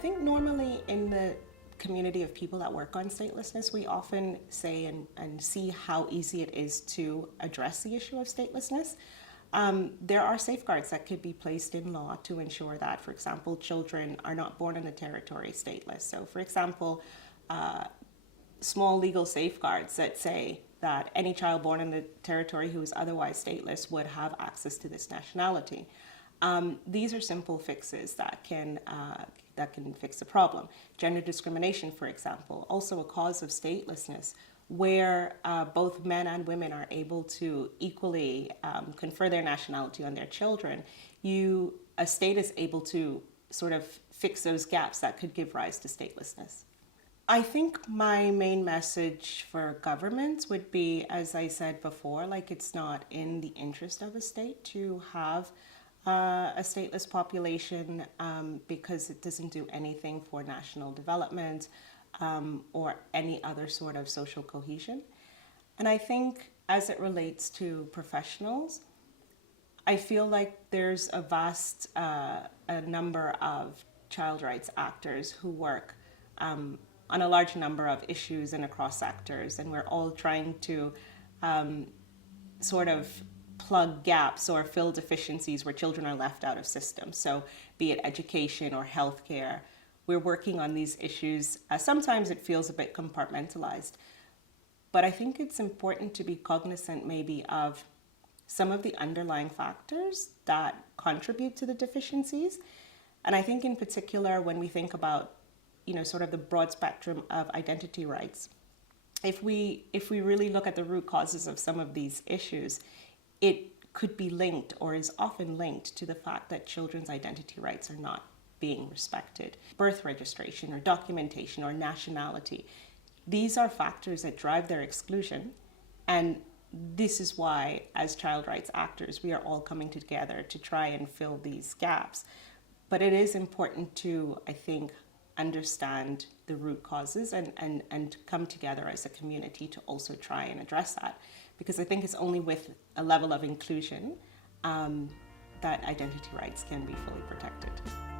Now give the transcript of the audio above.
think normally in the community of people that work on statelessness, we often say and see how easy it is to address the issue of statelessness. There are safeguards that could be placed in law to ensure that, for example, children are not born in a territory stateless. So, for example, small legal safeguards that say that any child born in the territory who is otherwise stateless would have access to this nationality. These are simple fixes that can fix the problem. Gender discrimination, for example, also a cause of statelessness, where both men and women are able to equally confer their nationality on their children. A state is able to sort of fix those gaps that could give rise to statelessness. I think my main message for governments would be, as I said before, like it's not in the interest of a state to have a stateless population because it doesn't do anything for national development or any other sort of social cohesion. And I think as it relates to professionals, I feel like there's a vast number of child rights actors who work on a large number of issues and across sectors, and we're all trying to sort of plug gaps or fill deficiencies where children are left out of systems. So be it education or healthcare, we're working on these issues. Sometimes it feels a bit compartmentalized, but I think it's important to be cognizant maybe of some of the underlying factors that contribute to the deficiencies. And I think in particular, when we think about, sort of the broad spectrum of identity rights, if we really look at the root causes of some of these issues, it could be linked or is often linked to the fact that children's identity rights are not being respected. Birth registration or documentation or nationality, these are factors that drive their exclusion. And this is why, as child rights actors, we are all coming together to try and fill these gaps. But it is important to, I think, understand the root causes and come together as a community to also try and address that. Because I think it's only with a level of inclusion that identity rights can be fully protected.